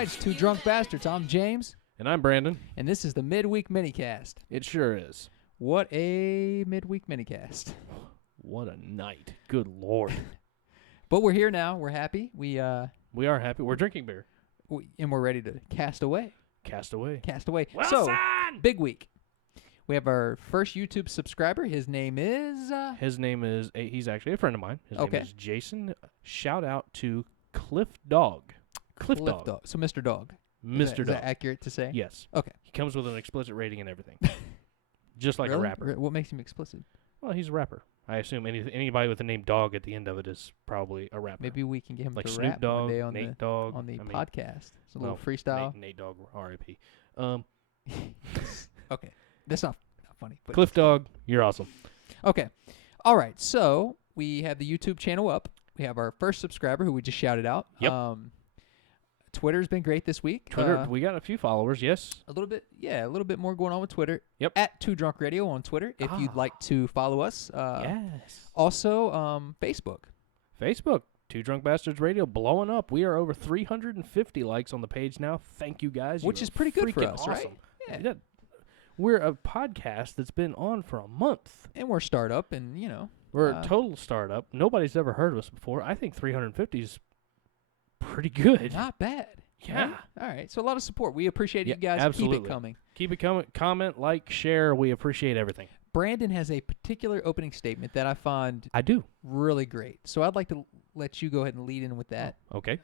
right, it's Two Drunk Bastards. I'm James. And I'm Brandon. And this is the Midweek Minicast. It sure is. What a midweek minicast. What a night. Good Lord. But we're here now. We're happy. We are happy. We're drinking beer. And we're ready to cast away. Cast away. Wilson! So, big week. We have our first YouTube subscriber. His name is... he's actually a friend of mine. His name is Jason. Shout out to Cliff Dog. Cliff Dog. So Mr. Dog. Mr. Dog. Is that accurate to say? Yes. Okay. He comes with an explicit rating and everything. Just like really? a rapper. What makes him explicit? Well, he's a rapper. I assume anybody with the name Dog at the end of it is probably a rapper. Maybe we can get him like to Snoop rap Dogg, one day on Nate the Dogg, podcast. It's a little freestyle. Nate Dogg, R.I.P. Okay. That's not funny. But Cliff Dog, you're awesome. Okay. All right. So we have the YouTube channel up. We have our first subscriber who we just shouted out. Yep. Twitter's been great this week. Twitter, we got a few followers, yes. A little bit more going on with Twitter. Yep. At Two Drunk Radio on Twitter if you'd like to follow us. Yes. Also, Facebook. Two Drunk Bastards Radio, blowing up. We are over 350 likes on the page now. Thank you guys. Which is pretty good for us, awesome. right? Yeah. We're a podcast that's been on for a month. And we're startup, and, We're a total startup. Nobody's ever heard of us before. I think 350 is pretty good. Not bad. Yeah. Right? All right. So a lot of support. We appreciate you guys. Absolutely. Keep it coming. Keep it coming. Comment, like, share. We appreciate everything. Brandon has a particular opening statement that I find really great. So I'd like to let you go ahead and lead in with that. Oh, okay.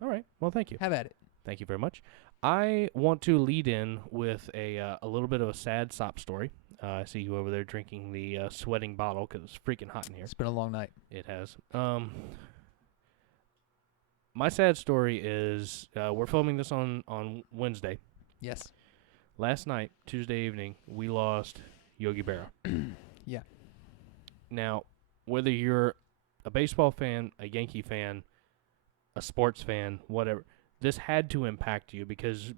All right. Well, thank you. Have at it. Thank you very much. I want to lead in with a little bit of a sad sob story. I see you over there drinking the sweating bottle because it's freaking hot in here. It's been a long night. It has. My sad story is we're filming this on Wednesday. Yes. Last night, Tuesday evening, we lost Yogi Berra. Yeah. Now, whether you're a baseball fan, a Yankee fan, a sports fan, whatever, this had to impact you because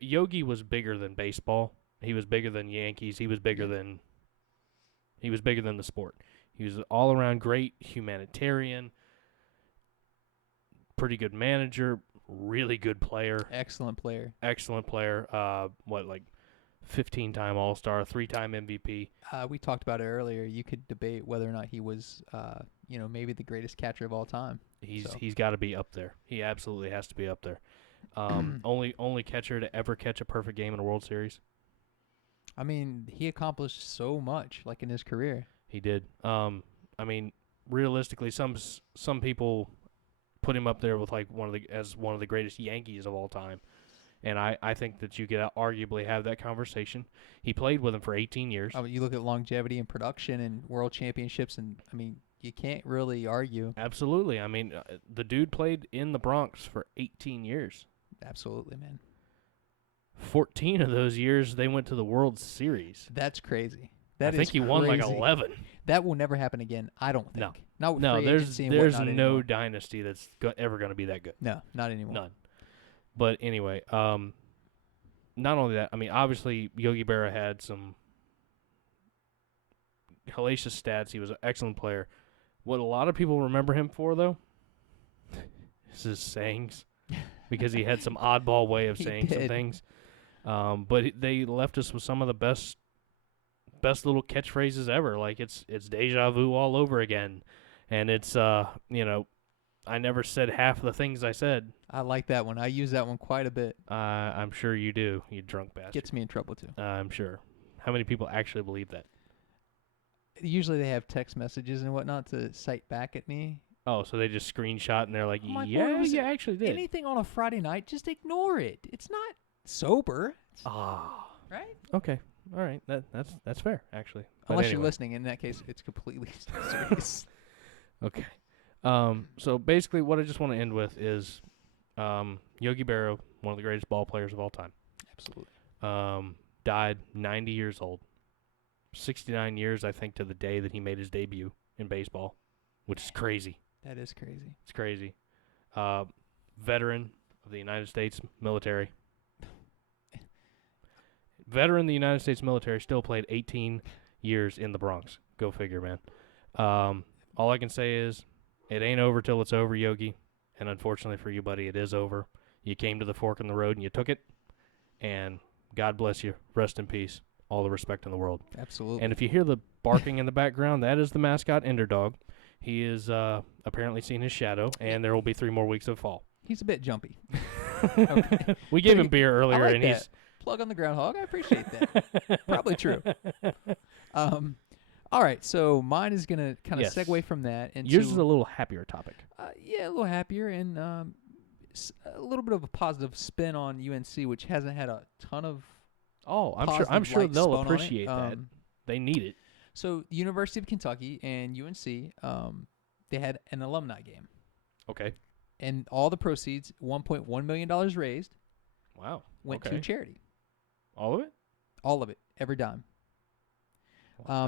Yogi was bigger than baseball. He was bigger than Yankees. He was bigger than the sport. He was an all-around great humanitarian, pretty good manager, really good player. Excellent player. 15-time All-Star, 3-time MVP. We talked about it earlier. You could debate whether or not he was, maybe the greatest catcher of all time. He's got to be up there. He absolutely has to be up there. Only catcher to ever catch a perfect game in a World Series. I mean, he accomplished so much, like in his career. He did. Realistically, some people put him up there with one of the greatest Yankees of all time. And I think that you could arguably have that conversation. He played with him for 18 years. You look at longevity and production and world championships, and, you can't really argue. Absolutely. The dude played in the Bronx for 18 years. Absolutely, man. 14 of those years, they went to the World Series. That's crazy. I think he won 11. That will never happen again, I don't think. No, there's no dynasty that's ever going to be that good. No, not anymore. None. But anyway, not only that, obviously Yogi Berra had some hellacious stats. He was an excellent player. What a lot of people remember him for, though, is his sayings, because he had some oddball way of saying some things. But they left us with some of the best little catchphrases ever. Like it's deja vu all over again, and it's I never said half the things I said. I like that one. I use that one quite a bit. I'm sure you do, you drunk bastard. Gets me in trouble, too. I'm sure. How many people actually believe that? Usually they have text messages and whatnot to cite back at me. Oh, so they just screenshot and they're like, you actually did. Anything on a Friday night, just ignore it. It's not sober. Right? Okay. All right. That's fair, actually. Unless you're listening. In that case, it's completely serious. Okay. So basically what I just want to end with is Yogi Berra, one of the greatest ball players of all time. Absolutely. Died 90 years old. 69 years, I think, to the day that he made his debut in baseball, which is crazy. That is crazy. It's crazy. Veteran of the United States military. Veteran of the United States military, still played 18 years in the Bronx. Go figure, man. All I can say is it ain't over till it's over, Yogi. And unfortunately for you, buddy, it is over. You came to the fork in the road and you took it, and God bless you. Rest in peace. All the respect in the world. Absolutely. And if you hear the barking in the background, that is the mascot Enderdog. He is apparently seen his shadow, and there will be 3 more weeks of fall. He's a bit jumpy. Okay. We gave him beer earlier, I like and that. he's Plug on the groundhog. I appreciate that. Probably true. All right, so mine is gonna kind of Yes. segue from that into yours is a little happier topic. yeah, a little happier and a little bit of a positive spin on UNC, which hasn't had a ton of. Oh, I'm positive sure light they'll spun on it. appreciate that. They need it. So the University of Kentucky and UNC, they had an alumni game, Okay. and all the proceeds, $1.1 million raised, Wow. went okay. to charity. All of it? All of it, every dime.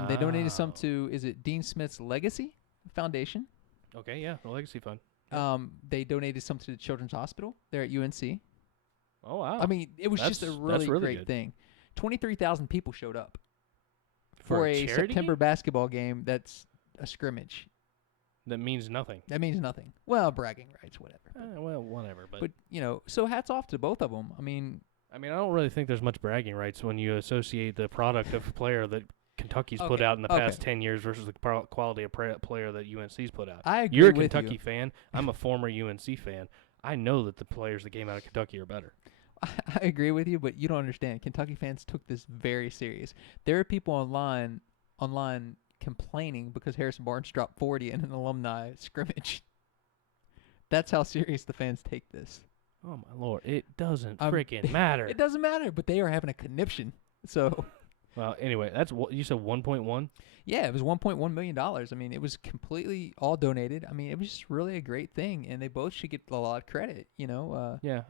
They donated some to, is it Dean Smith's Legacy Foundation? Okay, yeah, the Legacy Fund. They donated some to the Children's Hospital there at UNC. Oh, wow. I mean, it was just a That's really, really great good. thing. 23,000 people showed up For a a charity September game? basketball game that's a scrimmage. That means nothing. That means nothing. Well, bragging rights, whatever. Well, whatever. But so hats off to both of them. I mean, I don't really think there's much bragging rights when you associate the product of a player that Kentucky's put Okay, out in the okay. past 10 years versus the quality of player that UNC's put out. I agree You're a with Kentucky you. fan. I'm a former UNC fan. I know that the players that came out of Kentucky are better. I agree with you, but you don't understand. Kentucky fans took this very serious. There are people online complaining because Harrison Barnes dropped 40 in an alumni scrimmage. That's how serious the fans take this. Oh, my Lord. It doesn't Um, freaking matter. It doesn't matter, but they are having a conniption. So, Well, anyway, that's what you said 1.1? yeah, it was $1.1 million. I mean, it was completely all donated. I mean, it was just really a great thing, and they both should get a lot of credit, you know. Yeah,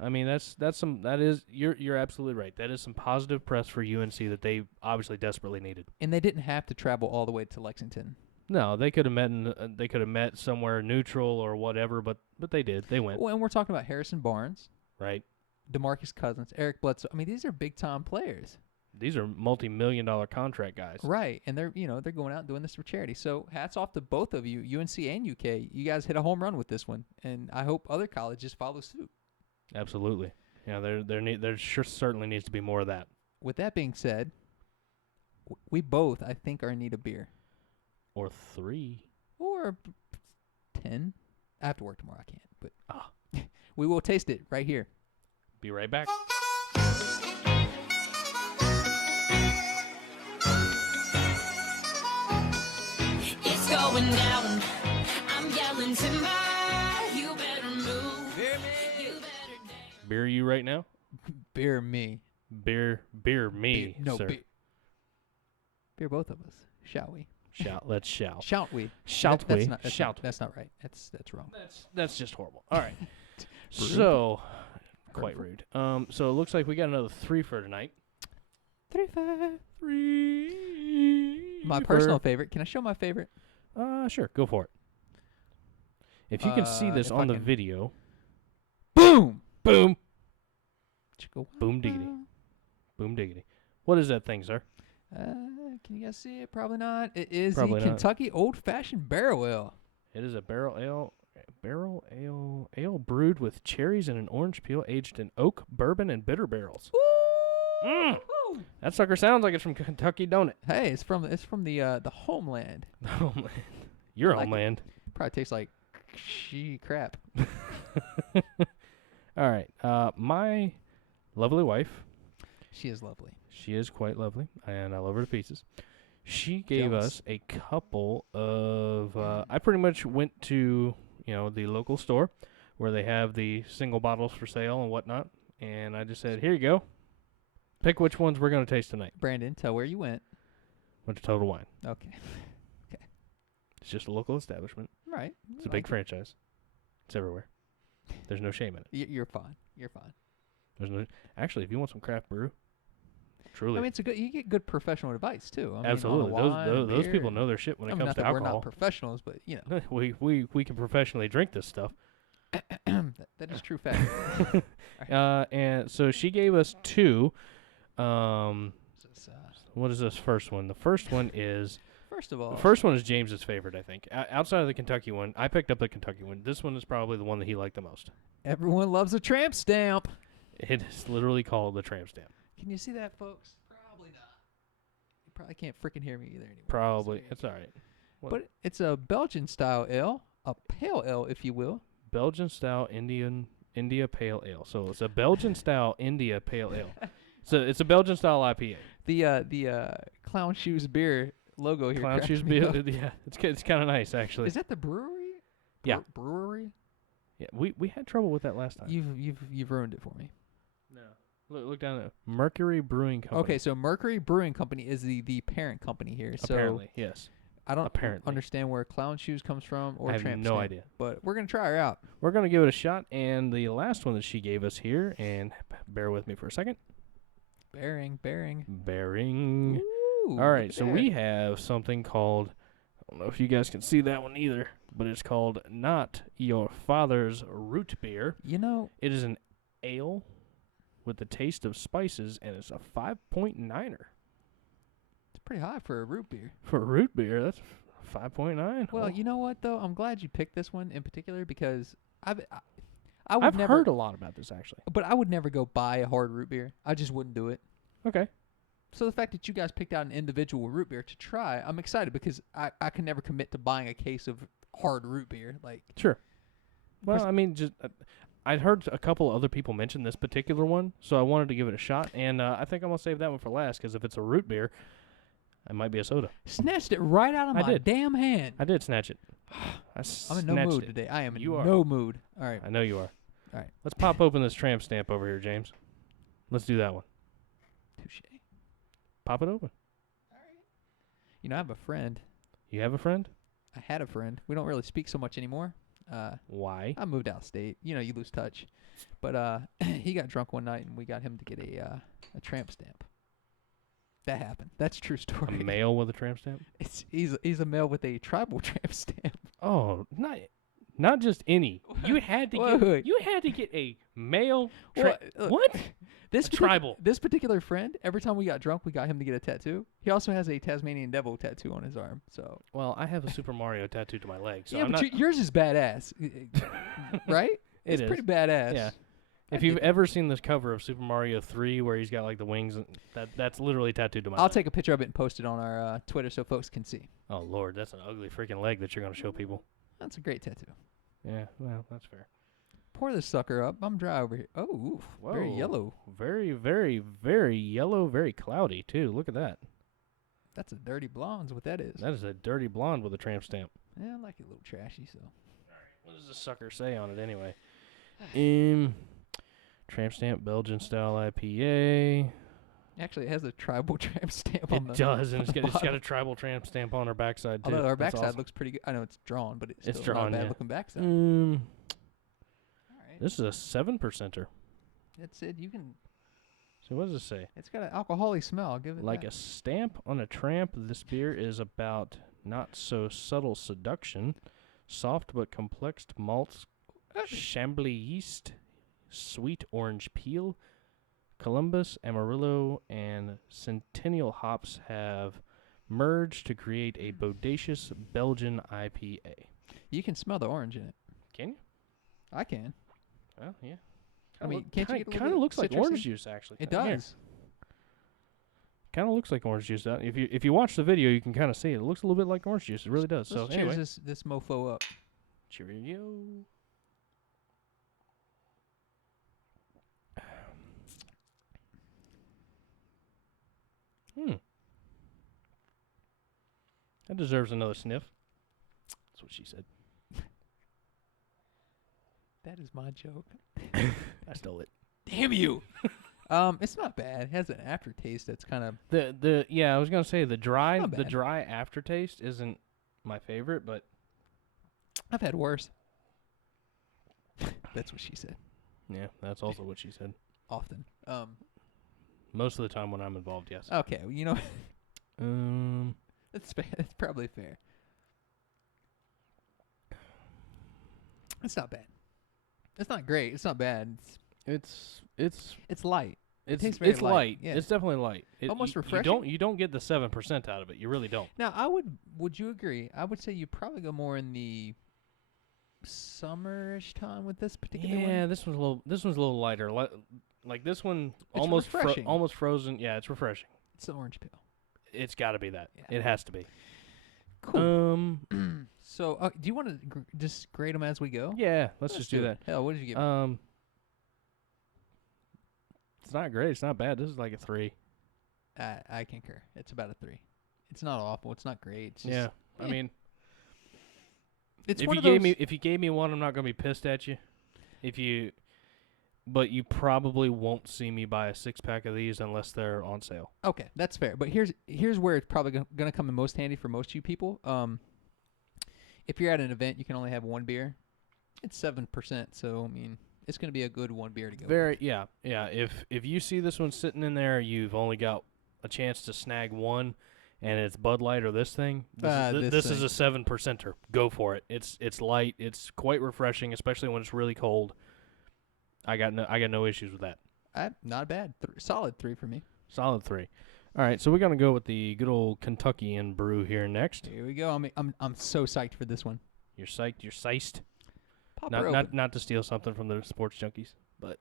you're absolutely right. That is some positive press for UNC that they obviously desperately needed. And they didn't have to travel all the way to Lexington. No, they could have met somewhere neutral or whatever, but they did. They went. Well, and we're talking about Harrison Barnes, Right. DeMarcus Cousins, Eric Bledsoe. I mean, these are big-time players. These are multi-million-dollar contract guys. Right, and they're going out and doing this for charity. So hats off to both of you, UNC and UK. You guys hit a home run with this one, and I hope other colleges follow suit. Absolutely. Yeah, there certainly needs to be more of that. With that being said, we both, I think, are in need of beer. Or 3. Or 10. I have to work tomorrow. I can't. But we will taste it right here. Be right back. It's going down. I'm yelling timber. You better move. You better dance. Beer you right now? Beer me. Beer me, sir. Beer both of us. Shall we? Let's shout. Shout we? Shout we. That's not right. That's wrong. That's just horrible. All right. So, quite rude. So it looks like we got another 3 for tonight. 3. My personal favorite. Can I show my favorite? Sure. Go for it. If you can see this if on I the can- video. Boom. Boom. Chicka Boom diggity. wow. Boom diggity. What is that thing, sir? Can you guys see it? Probably not. It is Probably the not. Kentucky Old Fashioned Barrel Ale. It is a barrel ale brewed with cherries and an orange peel, aged in oak, bourbon, and bitter barrels. Mm. Woo! That sucker sounds like it's from Kentucky, don't it? Hey, it's from the homeland. Homeland. Your Like it. homeland. Probably tastes like crap. All right. My lovely wife, She is lovely. she is quite lovely, and I love her to pieces. She gave Jealous. us a couple of. I pretty much went to the local store where they have the single bottles for sale and whatnot, and I just said, "Here you go. Pick which ones we're going to taste tonight." Brandon, tell where you went. Went to Total Wine. Okay. It's just a local establishment. Right. It's a big franchise. It's everywhere. There's no shame in it. You're fine. You're fine. There's no. Actually, if you want some craft brew, truly. I mean, you get good professional advice too. I mean, Absolutely. on the wine and Those beer people and- know their shit when it I mean, comes not to that we're alcohol. not professionals, but we can professionally drink this stuff. that is true fact. And so she gave us 2. So it's, What is this first one? The first one is First of all, The first one is James's favorite, I think. Outside of the Kentucky one, I picked up the Kentucky one. This one is probably the one that he liked the most. everyone loves a tramp stamp. It is literally called the tramp stamp. Can you see that, folks? Probably not. You probably can't freaking hear me either anymore. Probably. It's all right. But it's a Belgian-style ale, a pale ale, if you will. Belgian-style India Pale Ale. So it's a Belgian-style India Pale Ale. So it's a Belgian-style IPA. The Clown Shoes beer logo here. Clown cracks Shoes me beer. up. Yeah, it's kind of nice actually. Is that the brewery? Yeah. Brewery. Yeah, we had trouble with that last time. You've ruined it for me. No. Look down at Mercury Brewing Company. Okay, so Mercury Brewing Company is the parent company here. Apparently, yes. I don't Apparently. understand where Clown Shoes comes from or I have Tramp no Stamp, idea. but we're gonna try her out. We're gonna give it a shot, and the last one that she gave us here, and bear with me for a second. Bearing. Bearing. Ooh, All right, look at so that. we have something called, I don't know if you guys can see that one either, but it's called Not Your Father's Root Beer. You know, It is an ale with the taste of spices, and it's a 5.9er. it's pretty high for a root beer. For root beer, that's 5.9. Well, Oh. you know what though? I'm glad you picked this one in particular because I would I've never, heard a lot about this, actually. but I would never go buy a hard root beer. I just wouldn't do it. Okay. So the fact that you guys picked out an individual root beer to try, I'm excited because I can never commit to buying a case of hard root beer. Like, Sure. Well, Pers- I mean, just I'd heard a couple other people mention this particular one, so I wanted to give it a shot, and I think I'm gonna save that one for last because if it's a root beer, it might be a soda. snatched it right out of I my did. damn hand. I did snatch it. I I'm in no snatched mood it. today. I am in You are. no mood. All right. I know you are. All right. Let's pop open this tramp stamp over here, James. Let's do that one. Touche. Pop it open. You know, I have a friend. You have a friend? I had a friend. We don't really speak so much anymore. Why? I moved out of state. You know, you lose touch. But he got drunk one night, and we got him to get a tramp stamp. That happened. That's a true A story. male with a tramp stamp? He's a male with a tribal tramp stamp. Oh, not just any. You had to Wait, get wait. you had to get a male Well, look, what? This A tribal. This particular friend, every time we got drunk, we got him to get a tattoo. He also has a Tasmanian devil tattoo on his arm. So Well, I have a Super Mario tattoo to my leg, so yeah, I'm but not yours is badass, right? It It's is. pretty badass. Yeah. I If you've get that. ever seen this cover of Super Mario 3 where he's got like the wings, and that's literally tattooed to my I'll leg. take a picture of it and post it on our Twitter so folks can see. Oh Lord, that's an ugly freaking leg that you're gonna show people. That's a great tattoo. Yeah, well, that's fair. Pour this sucker up. I'm dry over here. Oh, oof, very Whoa. yellow. Very, very, very yellow, very cloudy too. Look at that. That's a dirty blonde's what that is. That is a dirty blonde with a tramp stamp. Yeah, I like it a little trashy. So What does the sucker say on it anyway? Tramp stamp Belgian style IPA. actually, it has a tribal tramp stamp on the. It does, and on it's the got a bottom. tribal tramp stamp on our backside too. Although our That's backside awesome. looks pretty good. I know it's drawn, but it's It's still drawn, not a bad yeah. looking backside. Mm, All right. this is a 7%er. That's it. You can. So what does it say? It's got an alcoholic smell. I'll give it Like that. a stamp on a tramp, this beer is about not so subtle seduction, soft but complex malts, Chambly yeast, sweet orange peel, Columbus, Amarillo, and Centennial hops have merged to create a bodacious Belgian IPA. You can smell the orange in it. Can you? I can. Well, yeah. I mean, can't you get a little kind of bit looks like citrusy? orange juice actually. It Here. does. Kind of looks like orange juice. If you watch the video, you can kind of see it. It looks a little bit like orange juice. It really does. Let's So cheers anyway, this mofo up. cheerio. That deserves another sniff. That's what she said. That is my joke. I stole it. Damn you. It's not bad. It has an aftertaste that's kind of. I was gonna say the Not bad. dry aftertaste isn't my favorite, but I've had worse. That's what she said. yeah, that's also what she said. Often. Most of the time when I'm involved, yes. Okay. Well, you know, that's fair. That's probably fair. It's not bad. It's not great. It's not bad. It's It's light. tastes very it's light, light. yeah. It's definitely light. Almost You refreshing? don't get the 7% out of it. You really don't. Now, would you agree? I would say you probably go more in the summerish time with this particular one. Yeah, this one's a little lighter. Like this one, It's almost refreshing. almost frozen. Yeah, it's refreshing. It's the orange peel. It's got to be that. Yeah. It has to be. Cool. So, do you want to just grade them as we go? Yeah, let's just do that. Hell, what did you give it? It's not great. It's not bad. This is like a 3. I concur. It's about a 3. It's not awful. It's not great. It's just, Yeah, I mean, it's if one you of those. gave me one, I'm not gonna be pissed at you. But you probably won't see me buy a 6-pack of these unless they're on sale. Okay, that's fair. But here's where it's probably going to come in most handy for most of you people. If you're at an event, you can only have one beer. It's 7%, so I mean, it's going to be a good one beer to go. Yeah. If you see this one sitting in there, you've only got a chance to snag one, and it's Bud Light or this thing. This is a 7%er. Go for it. It's light. It's quite refreshing, especially when it's really cold. I got no issues with that. Not bad. Solid 3 for me. Solid 3. All right, so we're gonna go with the good old Kentuckian brew here next. Here we go. I'm so psyched for this one. You're psyched. You're sized. Pop her open. Not to steal something from the sports junkies, but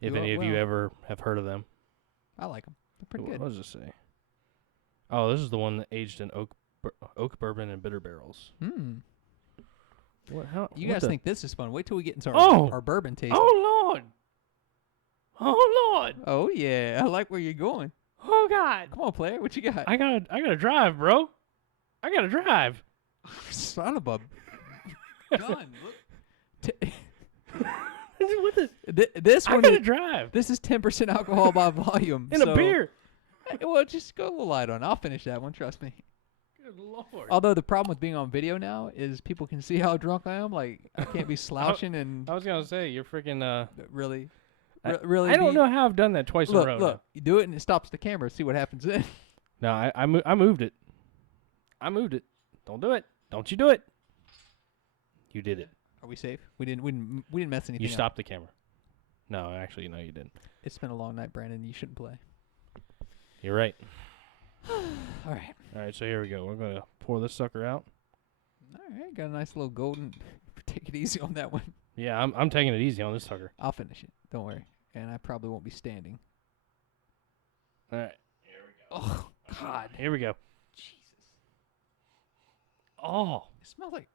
if You any are- of you well. ever have heard of them, I like them. They're pretty good. What does it say? Oh, this is the one that aged in oak bourbon and bitter barrels. What? How? You what guys the- think this is fun? Wait till we get into Oh! our bourbon tasting. Oh Lord! Oh Lord! Oh yeah, I like where you're going. Oh God! Come on, player. What you got? I gotta drive, bro. I gotta drive. Son of a gun. Look. What the? This I one. gotta drive This is 10% alcohol by volume. in so, a beer. Well, just go a little light on. I'll finish that one. Trust me. Good Lord! Although the problem with being on video now is people can see how drunk I am. Like I can't be slouching and I was gonna say you're freaking. really, I- really. I don't be- know how I've done that twice in a row. Look. You do it and it stops the camera. See what happens then. No, I moved it. I moved it. Don't do it. Don't you do it. You did it. Are we safe? We didn't mess anything You up. stopped the camera. No, actually, no, you didn't. It's been a long night, Brandon. You shouldn't play. You're right. All right. All right, so here we go. We're gonna pour this sucker out. All right. Got a nice little golden. Take it easy on that one. Yeah, I'm taking it easy on this sucker. I'll finish it. Don't worry. And I probably won't be standing. All right, Oh God. here we go. Jesus. Oh It smells like.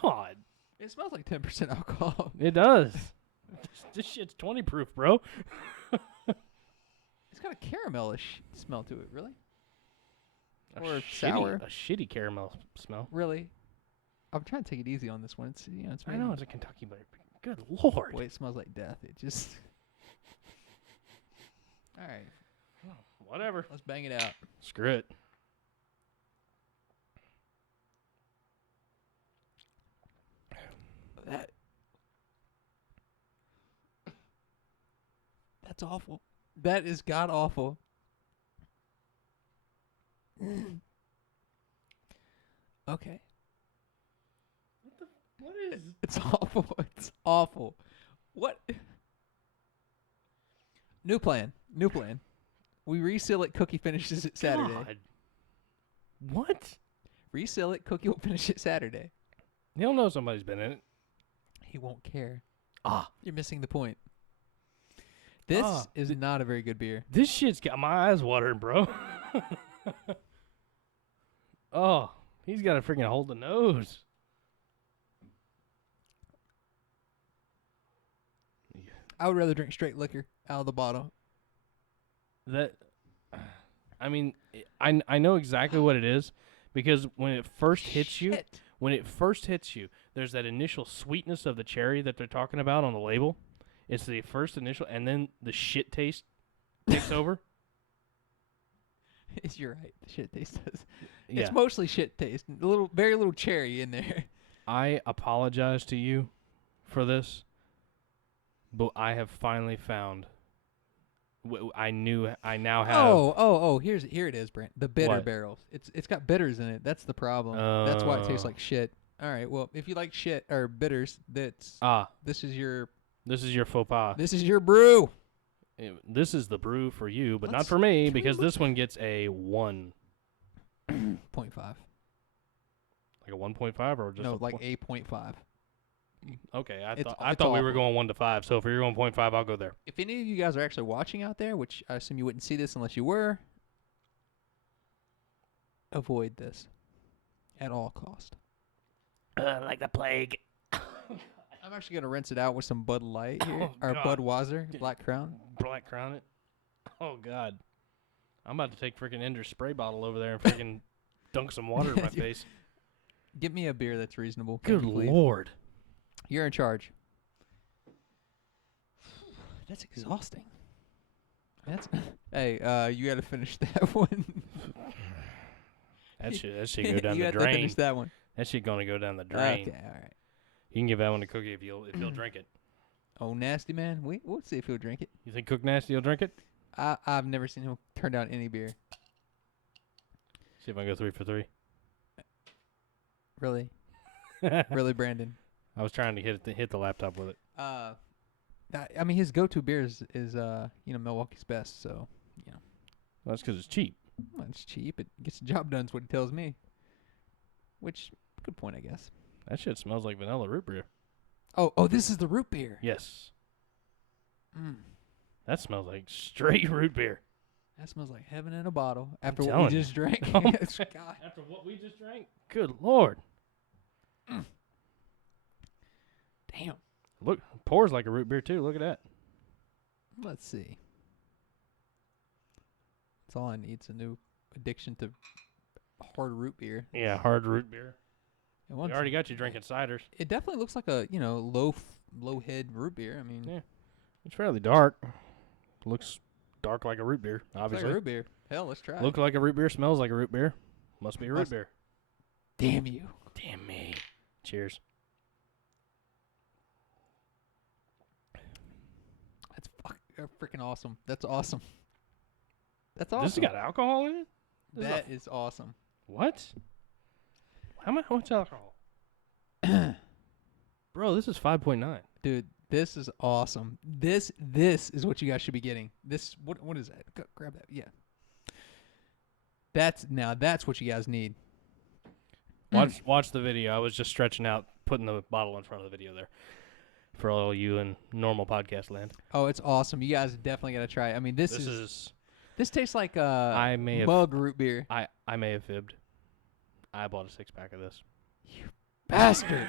God, It smells like 10% alcohol. it does. This shit's 20 proof, bro. It's got a caramelish smell to it. Really? A Or shitty- sour. A shitty caramel smell. Really? I'm trying to take it easy on this one. It's it's. I know it's a Kentucky, but good Lord. Wait, it smells like death. It just. All right, Whatever. let's bang it out. Screw it. That's awful. That is god awful. Okay. What is? It's awful. It's awful. What? New plan. New plan. We reseal it. Cookie finishes it Saturday. God. What? Reseal it. Cookie will finish it Saturday. He'll know somebody's been in it. He won't care. Ah, You're missing the point. This Ah. is not a very good beer. this shit's got my eyes watering, bro. Oh, he's got to freaking hold the nose. I would rather drink straight liquor out of the bottle. That, I mean, I know exactly what it is because when it first hits you, Shit. there's that initial sweetness of the cherry that they're talking about on the label. It's the first initial, and then the shit taste takes over. You're right. The shit taste does. Yeah, It's mostly shit taste. Very little cherry in there. I apologize to you for this, but I have finally found. I now have. Here it is, Brent. The bitter What? barrels. It's got bitters in it. That's the problem. That's why it tastes Oh. like shit. All right. Well, if you like shit or bitters, Ah, this is your This is your faux pas. This is your brew. This is the brew for you, but not Let's- for me, can we because look- this one gets a 1. 0.5. Like a 1.5 or just No, a like point? 8.5. Okay, I It's- thought it's we were awful. going 1 to 5. So if you're going 0.5, I'll go there. If any of you guys are actually watching out there, which I assume you wouldn't see this unless you were, avoid this at all cost. Like the plague. I'm actually gonna rinse it out with some Bud Light here, Oh, or God. Budweiser Black Crown. Black Crown it. Oh God, I'm about to take freaking Ender's spray bottle over there and freaking dunk some water in my face. Give me a beer that's reasonable. Thank Good you, please. Lord. You're in charge. That's exhausting. That's hey. You got to finish that one. That shit go down you the have to drain. finish that one. That shit gonna go down the drain. Okay, all right. You can give that one to Cookie if you'll drink it. Oh, nasty man. We'll see if he'll drink it. You think Cook Nasty will drink it? I've never seen him turn down any beer. See if I can go 3 for 3. Really, really, Brandon. I was trying to hit the laptop with it. I mean, his go-to beer is Milwaukee's Best. So, Well, that's because it's cheap. well, it's cheap. It gets the job done. Is what he tells me. Which, good point, I guess. That shit smells like vanilla root beer. Oh, this is the root beer. Yes. Mm. That smells like straight root beer. That smells like heaven in a bottle. After what telling we you. just drank. Oh my God. After what we just drank? Good Lord. Damn. Look, pours like a root beer too. Look at that. Let's see. That's all I need. It's a new addiction to hard root beer. Yeah, hard root beer. And We once- already got you drinking ciders. It definitely looks like a low head root beer. I mean, Yeah. It's fairly dark. Looks dark like a root beer, it's like obviously. a root beer. Hell, let's try. Look like a root beer, smells like a root beer. Must be a root Must- beer. Damn you. Damn me. Cheers. That's freaking awesome. That's awesome. That's awesome. This has got alcohol in it? This is That is awesome. What? How much alcohol? Bro, this is 5.9. Dude, this is awesome. This is what you guys should be getting. This what is that? Grab that. Yeah. That's what you guys need. Watch the video. I was just stretching out, putting the bottle in front of the video there. For all you in normal podcast land. Oh, it's awesome. You guys definitely got to try it. I mean, this tastes like I may have mug root beer. I may have fibbed. I bought a 6-pack of this. Bastard.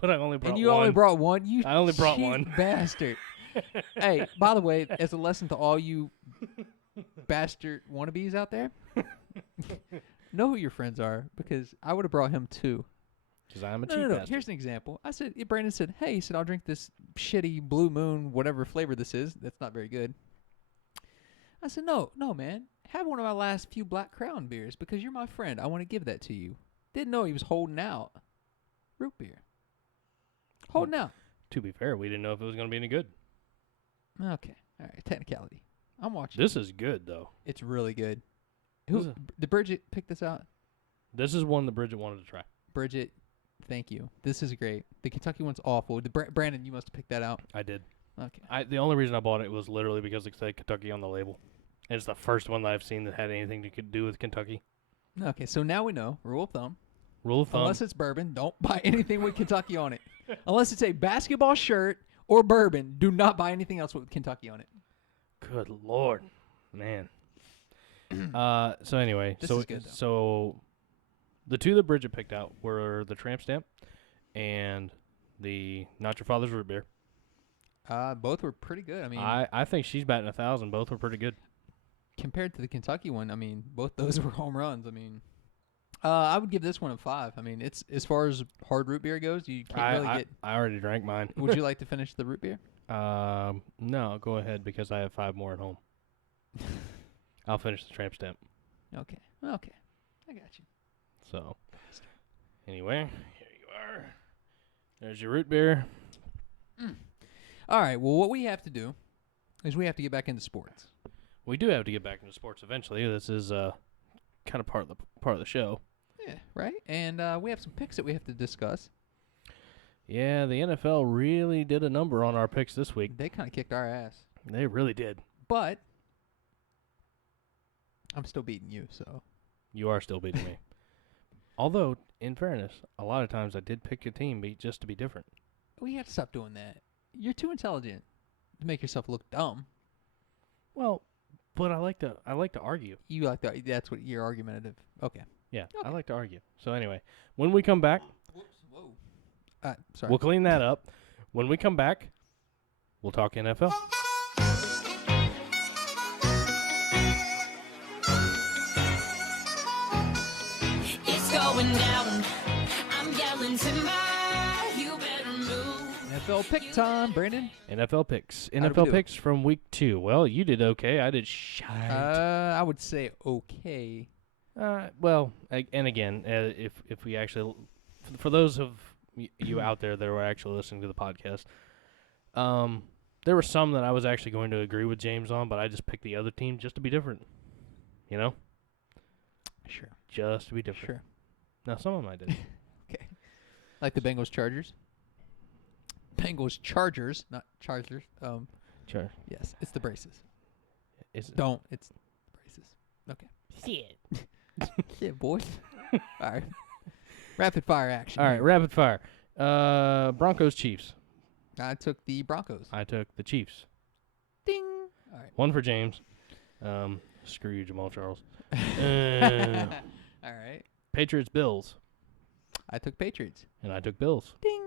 But I only brought And you one. only brought one? You I only brought cheap one. bastard. Hey, by the way, as a lesson to all you bastard wannabes out there, know who your friends are, because I would have brought him too. Because I'm a cheap No. bastard. Here's an example. I said, Brandon said, hey, he said, I'll drink this shitty Blue Moon, whatever flavor this is. That's not very good. I said, no, man. Have one of my last few Black Crown beers because you're my friend. I want to give that to you. Didn't know he was holding out root beer. Holding out. To be fair, we didn't know if it was going to be any good. Okay. All right. Technicality. I'm watching. This is good, though. It's really good. This Who is- did Bridget pick this out? This is one that Bridget wanted to try. Bridget, thank you. This is great. The Kentucky one's awful. Brandon, you must have picked that out. I did. Okay. The only reason I bought it was literally because it said Kentucky on the label. And it's the first one that I've seen that had anything to do with Kentucky. Okay. So now we know. Rule of thumb. Rule of thumb. Unless it's bourbon, don't buy anything with Kentucky on it. Unless it's a basketball shirt or bourbon, do not buy anything else with Kentucky on it. Good Lord, man. So anyway, This so is good, though. so the two that Bridget picked out were the Tramp Stamp and the Not Your Father's Root Beer. Both were pretty good. I mean, I think she's batting 1,000. Both were pretty good. compared to the Kentucky one, I mean, both those were home runs. I mean, I would give this one a 5. I mean, it's as far as hard root beer goes, you can't really get. I already drank mine. Would you like to finish the root beer? No, go ahead because I have 5 more at home. I'll finish the Tramp Stamp. Okay. I got you. So, anyway, here you are. There's your root beer. All right. Well, what we have to do is we have to get back into sports. We do have to get back into sports eventually. This is kind of part of the show. Yeah. Right. And we have some picks that we have to discuss. Yeah, the NFL really did a number on our picks this week. They kind of kicked our ass. They really did. But I'm still beating you, so. You are still beating me. Although, in fairness, a lot of times I did pick your team just to be different. We have to stop doing that. You're too intelligent to make yourself look dumb. Well, but I like to argue. You like that? That's what you're argumentative. Okay. Yeah, Okay. I like to argue. So anyway, when we come back, Whoops. Whoa. Sorry. we'll clean that up. When we come back, we'll talk NFL. It's going down. I'm yelling timber. You better move. NFL pick time, Brandon. NFL picks. How'd we NFL do? picks from week 2. Well, you did okay. I did shite. I would say okay. Well, and again, if we actually, for those of you out there that were actually listening to the podcast, there were some that I was actually going to agree with James on, but I just picked the other team just to be different. You know? Sure. Just to be different. Sure. Now, some of them I did. Okay. Like the Bengals Chargers. Bengals Chargers, not Chargers. Sure. Yes, it's the braces. Is it? Don't. It's the braces. Okay. Shit. Shit, boys. All right. Rapid fire action. All right, here. rapid fire. Broncos, Chiefs. I took the Broncos. I took the Chiefs. Ding. All right. One for James. Screw you, Jamal Charles. All right. Patriots, Bills. I took Patriots. And I took Bills. Ding.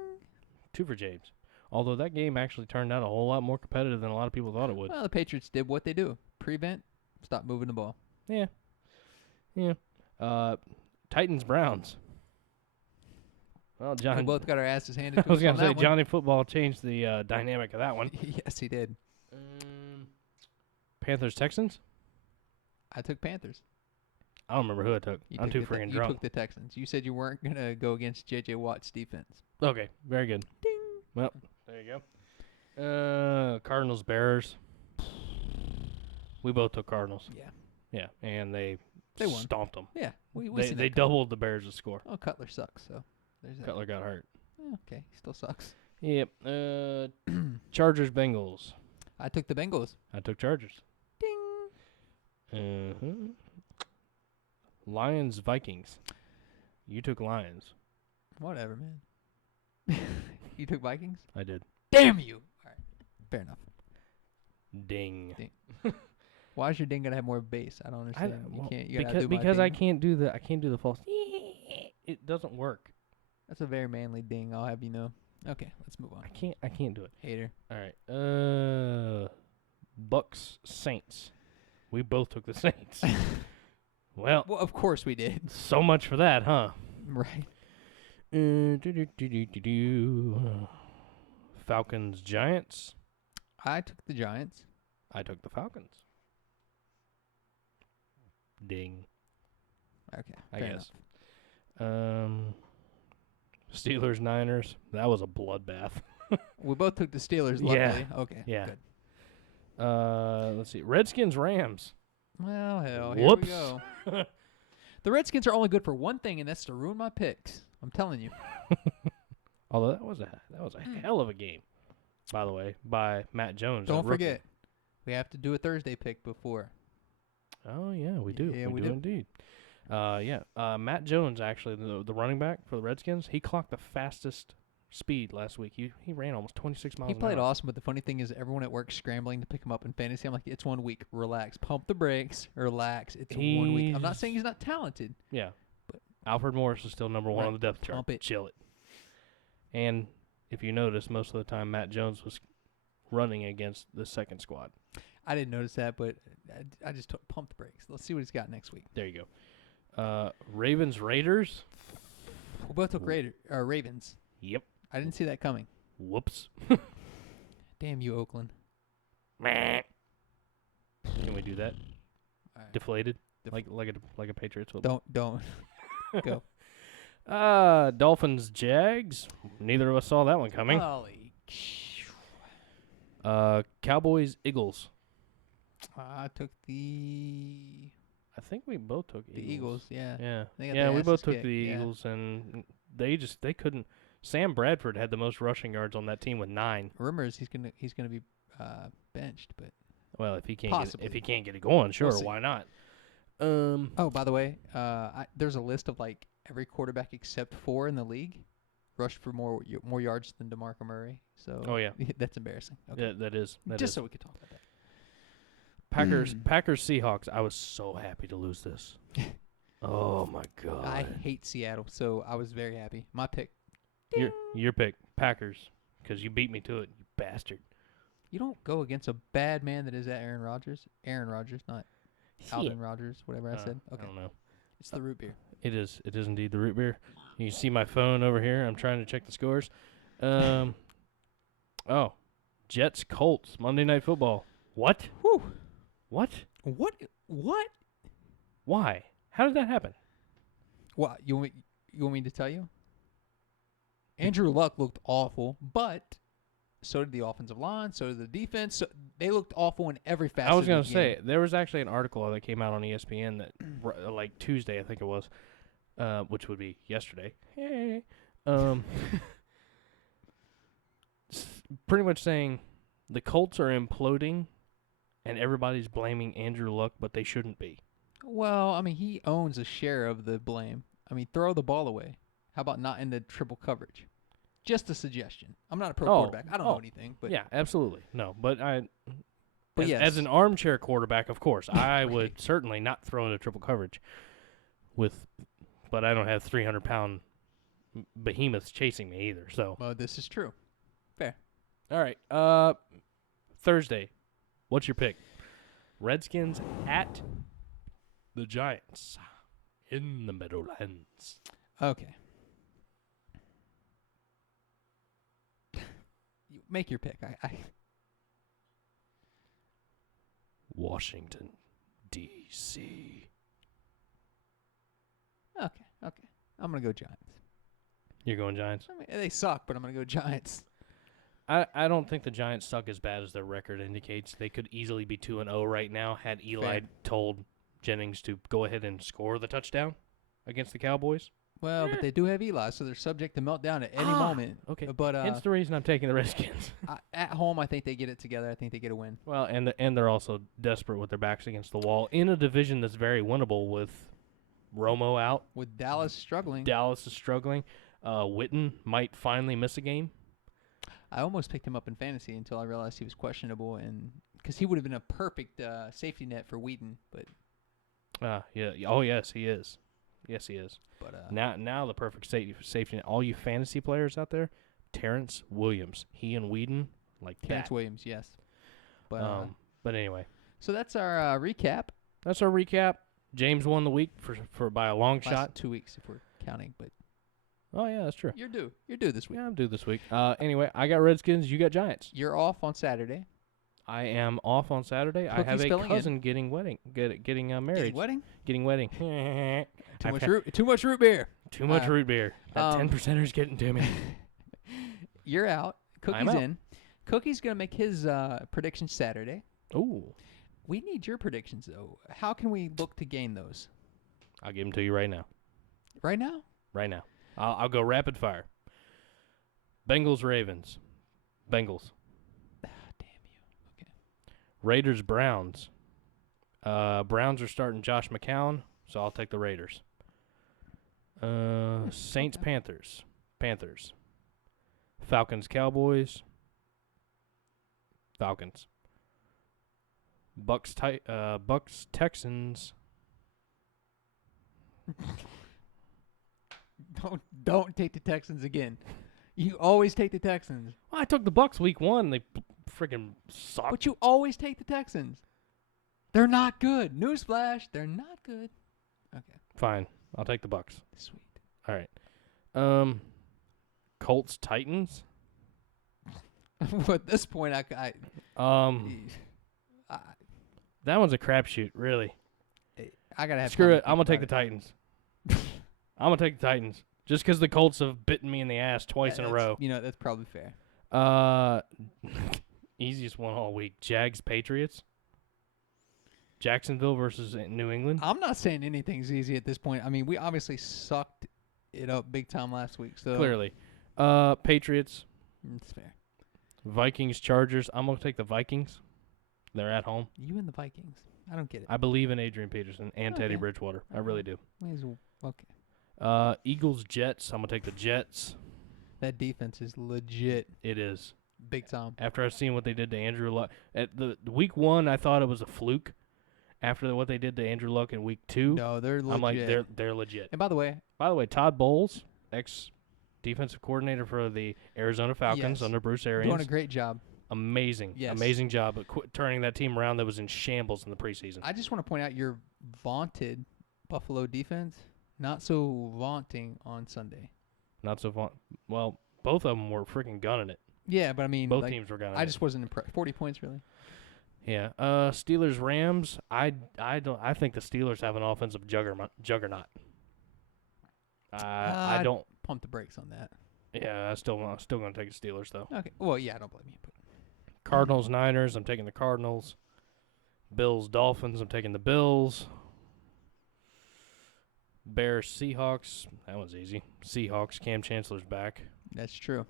2 for James. Although that game actually turned out a whole lot more competitive than a lot of people thought it would. Well, the Patriots did what they do. Prevent. Stop moving the ball. Yeah. Titans, Browns. Well, We John. both got our asses handed to I was us going on to say, that one. Johnny Football changed the dynamic of that one. Yes, he did. Panthers, Texans. I took Panthers. I don't remember who I took. You I'm took too the freaking You drunk. took the Texans. You said you weren't going to go against J.J. Watt's defense. Okay, very good. Ding. Well, there you go. Cardinals, Bears. We both took Cardinals. Yeah. Yeah, and they They won. stomped them. Yeah. We They seen that coming. doubled the Bears' score. Oh, Cutler sucks, so there's that. Cutler got hurt. Okay, he still sucks. Yep. Chargers, Bengals. I took the Bengals. I took Chargers. Ding. Lions, Vikings. You took Lions. Whatever, man. You took Vikings? I did. Damn you. All right. Fair enough. Ding. Why is your ding gonna have more bass? I don't understand. well, You gotta outdo my because I ding. can't do the false. It doesn't work. That's a very manly ding, I'll have you know. Okay, let's move on. I can't do it. Hater. All right. Bucks, Saints. We both took the Saints. Well, Well, of course we did. so much for that, huh? Right. Falcons, Giants. I took the Giants. I took the Falcons. Ding. Okay. I fair guess. enough. Steelers, Niners. That was a bloodbath. We both took the Steelers, Yeah. luckily. Okay. Yeah. Good. Let's see. Redskins, Rams. Well, hell, here Whoops. we go. The Redskins are only good for one thing, and that's to ruin my picks. I'm telling you. Although that was a hell of a game, by the way, by Matt Jones. Don't a rookie. forget, we have to do a Thursday pick before. Oh yeah, we do. Yeah, we we do do. indeed. Matt Jones, actually, the running back for the Redskins, he clocked the fastest speed last week. He ran almost 26 miles He an played hour. awesome, but the funny thing is everyone at work scrambling to pick him up in fantasy. I'm like, it's 1 week. Relax. Pump the brakes. Relax. It's 1 week. I'm not saying he's not talented. Yeah. But Alfred Morris is still number 1 Right. on the depth chart. Pump it. Chill it. And if you notice, most of the time Matt Jones was running against the second squad. I didn't notice that, but I just took pump the brakes. Let's see what he's got next week. There you go. Ravens, Raiders. We both took Ravens. Yep. I didn't see that coming. Whoops. Damn you, Oakland. Can we do that? All right. Deflated, like a Patriots football. Don't. Go. Dolphins, Jags. Neither of us saw that one coming. Holy. Cowboys, Eagles. I took the I think we both took Eagles. Yeah. Yeah, They got yeah, their we both asses took kicked, the yeah. Eagles, and they couldn't. Sam Bradford had the most rushing yards on that team with 9. Rumors he's gonna be benched, but Well, if he can't possibly. get it going, sure, see. why not? Oh, by the way, there's a list of like every quarterback except 4 in the league rushed for more yards than DeMarco Murray. So Oh, yeah. that's embarrassing. Okay. Yeah, that is. Just so we could talk about that. Packers Seahawks. I was so happy to lose this. Oh my god. I hate Seattle, so I was very happy. My pick. Your pick, Packers, because you beat me to it, you bastard. You don't go against a bad man that is at Aaron Rodgers. Aaron Rodgers, not Alvin Rodgers, whatever I said. Okay. I don't know. It's the root beer. It is. It is indeed the root beer. You see my phone over here. I'm trying to check the scores. Oh, Jets Colts Monday Night Football. What? Whew. What? What? Why? How did that happen? What? You want me to tell you? Andrew Luck looked awful, but so did the offensive line, so did the defense. So they looked awful in every facet. I was going to say, there was actually an article that came out on ESPN that, like Tuesday, I think it was, which would be yesterday. Hey. Pretty much saying the Colts are imploding and everybody's blaming Andrew Luck, but they shouldn't be. Well, I mean, he owns a share of the blame. I mean, throw the ball away. How about not in the triple coverage? Just a suggestion. I'm not a pro quarterback. I don't know anything. But yeah, absolutely. No, but yes. As an armchair quarterback, of course, I would certainly not throw into triple coverage but I don't have 300-pound behemoths chasing me either. So. Well, this is true. Fair. All right. Thursday. What's your pick? Redskins at the Giants in the Meadowlands. Okay. You make your pick. I Washington, D.C. Okay. I'm going to go Giants. You're going Giants? I mean, they suck, but I'm going to go Giants. I don't think the Giants suck as bad as their record indicates. They could easily be 2-0 right now had Eli told Jennings to go ahead and score the touchdown against the Cowboys. Well, but they do have Eli, so they're subject to meltdown at any moment. Okay, but hence the reason I'm taking the Redskins. At home, I think they get it together. I think they get a win. Well, and they're also desperate with their backs against the wall in a division that's very winnable with Romo out. With Dallas struggling. Dallas is struggling. Witten might finally miss a game. I almost picked him up in fantasy until I realized he was questionable, and because he would have been a perfect safety net for Whedon. But yeah. Oh, yes, he is. Yes, he is. But now the perfect safety net. All you fantasy players out there, Terrence Williams. He and Whedon like Terrence that. Williams, yes. But anyway, so that's our recap. That's our recap. James won the week for by a long shot. 2 weeks if we're counting, but oh yeah, that's true. You're due this week. Yeah, I'm due this week. Anyway, I got Redskins. You got Giants. You're off on Saturday. I am off on Saturday. I have a cousin getting married. Getting wedding. Too much root beer. Too much root beer. That 10%er's getting to me. You're out. Cookie's out. in. Cookie's gonna make his predictions Saturday. Ooh. We need your predictions though. How can we look to gain those? I'll give them to you right now. Right now? Right now. I'll go rapid fire. Bengals Ravens. Bengals. Damn you. Okay. Raiders Browns. Browns are starting Josh McCown, so I'll take the Raiders. Saints Panthers. Panthers. Falcons Cowboys. Falcons. Bucks Texans. Don't take the Texans again. You always take the Texans. Well, I took the Bucks week 1. They freaking suck. But you always take the Texans. They're not good. Newsflash, they're not good. Okay. Fine. I'll take the Bucks. Sweet. All right. Colts Titans. At this point, I that one's a crapshoot, really. gotta have. Screw it. I'm gonna take the Titans. I'm gonna take the Titans just because the Colts have bitten me in the ass twice in a row. You know, that's probably fair. Easiest one all week. Jags Patriots. Jacksonville versus New England. I'm not saying anything's easy at this point. I mean, we obviously sucked it up big time last week. So Clearly. Patriots, It's fair. Vikings, Chargers. I'm going to take the Vikings. They're at home. You and the Vikings. I don't get it. I believe in Adrian Peterson and Teddy Okay. Bridgewater. I really do. Okay. Eagles, Jets. I'm going to take the Jets. That defense is legit. It is. Big time. After I've seen what they did to Andrew Luck. At the week 1, I thought it was a fluke. After what they did to Andrew Luck in week 2, No, they're legit. I'm like, they're legit. And by the way, Todd Bowles, ex-defensive coordinator for the Arizona Falcons Yes. under Bruce Arians. doing a great job. Amazing. Yes. Amazing job at turning that team around that was in shambles in the preseason. I just want to point out your vaunted Buffalo defense, not so vaunting on Sunday. Not so fun. Well, both of them were freaking gunning it. Yeah, but I mean, Both teams were gunning it. I just wasn't impressed. 40 points, really. Yeah. Steelers, Rams. I think the Steelers have an offensive juggernaut. I don't. Pump the brakes on that. Yeah, I'm still going to take the Steelers though. Okay. Well, yeah, I don't blame you. But Cardinals, Niners. I'm taking the Cardinals. Bills, Dolphins. I'm taking the Bills. Bears, Seahawks. That one's easy. Seahawks. Cam Chancellor's back. that's true.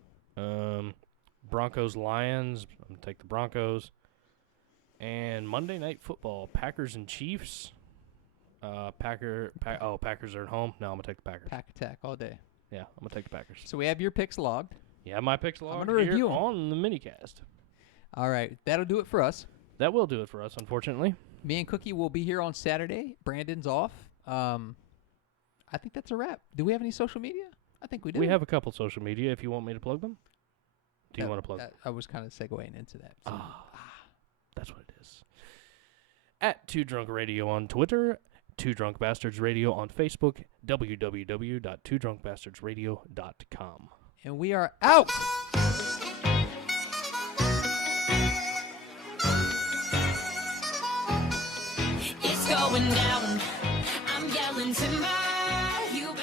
Broncos, Lions. I'm going to take the Broncos. And Monday Night Football, Packers and Chiefs. Packers are at home. No, I'm going to take the Packers. Pack attack all day. Yeah, I'm going to take the Packers. So we have your picks logged. Yeah, my picks logged gonna here review 'em. on the Minicast. All right. That'll do it for us. That will do it for us, unfortunately. Me and Cookie will be here on Saturday. Brandon's off. I think that's a wrap. Do we have any social media? I think we do. We have a couple social media if you want me to plug them. Do you want to plug them? I was kind of segueing into that. So. That's what it is. At Two Drunk Radio on Twitter, Two Drunk Bastards Radio on Facebook, www.twodrunkbastardsradio.com. And we are out. It's going down. I'm yelling timber. You